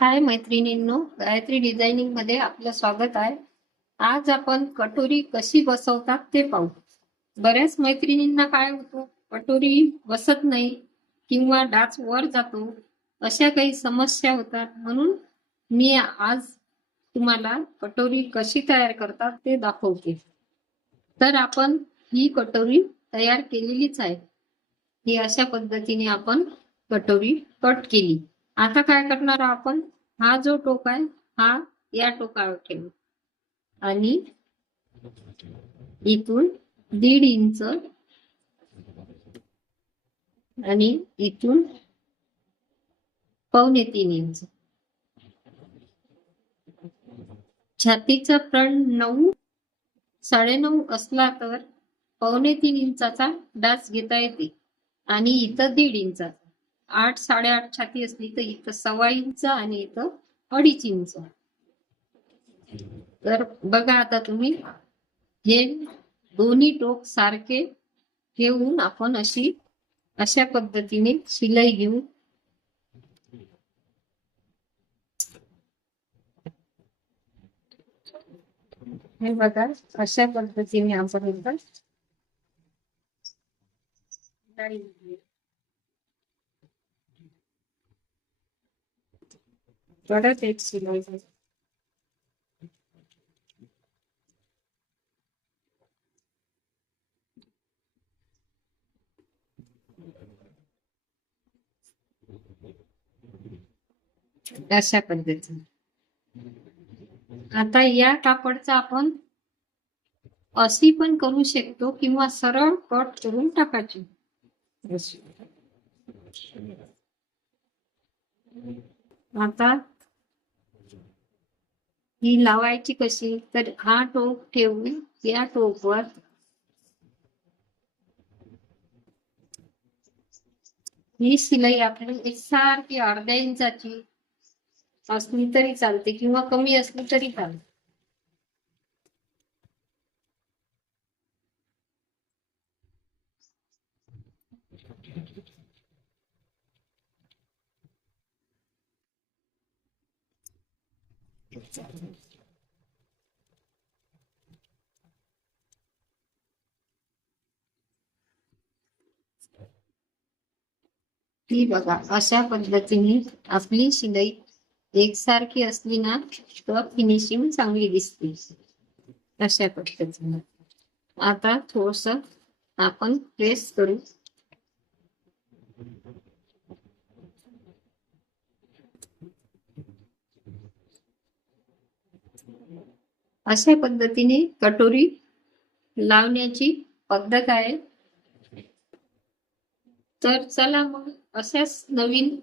हाय मैत्रिणींनो गायत्री डिझायनिंगमध्ये आपलं स्वागत आहे. आज आपण कटोरी कशी बसवतात ते पाहू. बऱ्याच मैत्रिणींना काय होतो कटोरी बसत नाही किंवा डाच वर जातो अशा काही समस्या होतात. म्हणून मी आज तुम्हाला कटोरी कशी तयार करतात ते दाखवते. तर आपण ही कटोरी तयार केलेलीच आहे. ही अशा पद्धतीने आपण कटोरी कट केली. आता काय करणार आपण? हा जो टोक आहे हा या टोकावर ठेवू. आणि इथून दीड इंच आणि इथून पावणे तीन इंच. छातीचा फ्रंट नऊ साडेनऊ असला तर पावणे तीन इंचाचा डास घेता येते. आणि इथं दीड इंचाचा. आठ साडेआठ छाती असली तर इथं सव्वा इंच आणि इथं अडीच इंच तर बघा आता तुम्ही हे दोन्ही टोक सारखे घेऊन आपण अशी अशा पद्धतीने शिलाई घेऊ. हे बघा अशा पद्धतीने आपण एकदा शिलाई. अशा पद्धतीने आता या कापडचा आपण अशी पण करू शकतो किंवा सरळ कट करून टाकायची. आता ही लावायची कशी? तर हा टोक ठेवून या टोकवर ही शिलाई आपली एकसारखी अर्ध्या इंचाची असली तरी चालते किंवा कमी असली तरी चालते. ती बघा अशा पद्धतीने आपली शिलाई एकसारखी असली ना तर फिनिशिंग चांगली दिसते. अशा पद्धतीने. आता थोडस आपण प्रेस करू. अशा पद्धतीने कटोरी लावण्याची पद्धत आहे. तर चला मग अशाच नवीन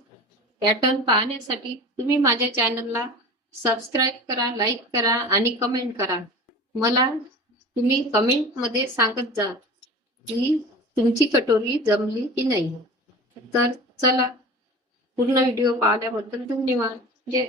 पॅटर्न पाहण्यासाठी तुम्ही माझ्या चॅनलला सबस्क्राईब करा लाईक करा आणि कमेंट करा. मला तुम्ही कमेंटमध्ये सांगत जा की तुमची कटोरी जमली की नाही. तर चला पूर्ण व्हिडिओ पाहिल्याबद्दल धन्यवाद. जय